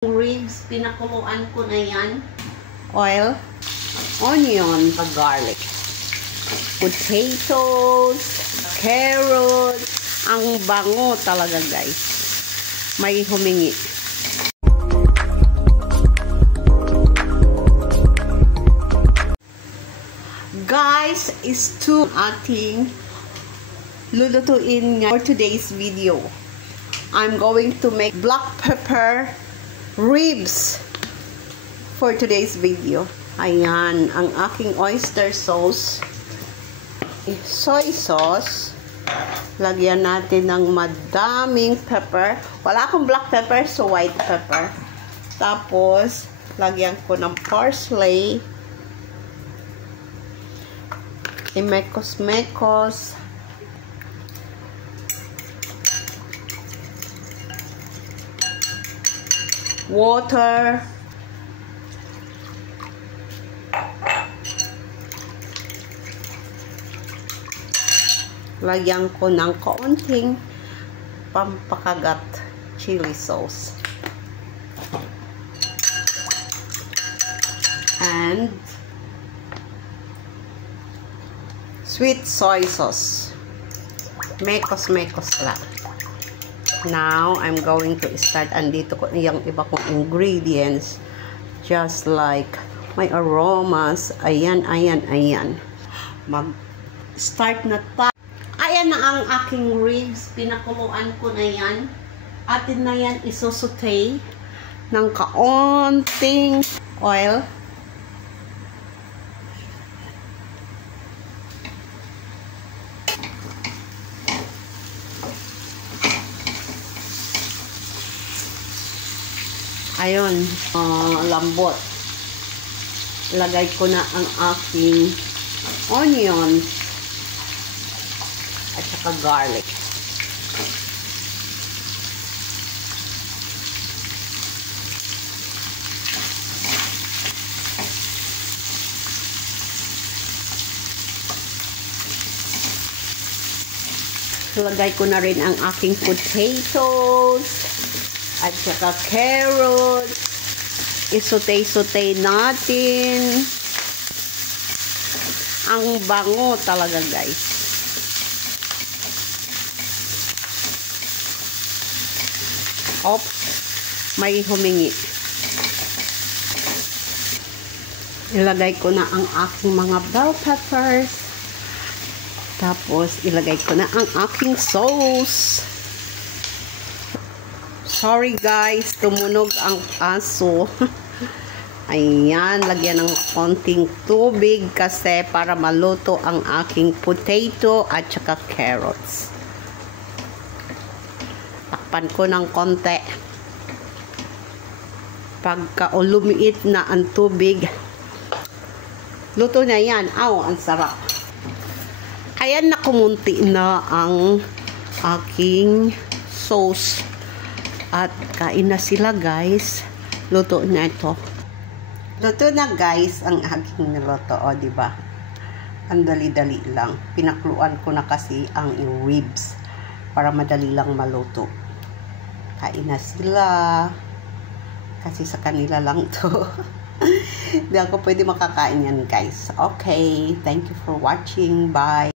Ribs, pinakuluan ko na yan. Oil, onion, garlic, potatoes, carrots. Ang bango talaga, guys. May humingi. Guys, is to ating lulutuin for today's video. I'm going to make black pepper ribs for today's video. Ayan, ang aking oyster sauce, soy sauce. Lagyan natin ng madaming pepper. Wala akong black pepper, so white pepper. Tapos, lagyan ko ng parsley. Imekos-mekos. Water. Lagyan ko ng kaunting pampakagat chili sauce. And sweet soy sauce. Mekos-mekos lang. Now, I'm going to start. Andito ko yung iba kong ingredients. Just like my aromas. Ayan, ayan, ayan. Mag-start na tayo. Ayan na ang aking ribs. Pinakuluan ko na yan. Atin na yan isusutay ng kaunting oil. Ayun, lambot. Lagay ko na ang aking onion at saka garlic. Lagay ko na rin ang aking potatoes at saka carrots. Isutay-sutay natin. Ang bango talaga, guys. Oops, may humingi. Ilagay ko na ang aking mga bell peppers. Tapos, ilagay ko na ang aking sauce. Sorry guys, tumunog ang aso. Ayan, lagyan ng konting tubig kasi para maluto ang aking potato at saka carrots. Takpan ko ng konti. Pagka lumiit na ang tubig, luto na yan. Aw, ang sarap. Ayan na, kumunti na ang aking sauce. At kain na sila, guys. Luto na ito. Luto na, guys, ang aking niluto. O, diba? Ang dali-dali lang. Pinakluan ko na kasi ang ribs para madali lang maluto. Kain na sila. Kasi sa kanila lang to. Hindi ako pwede makakain yan, guys. Okay. Thank you for watching. Bye.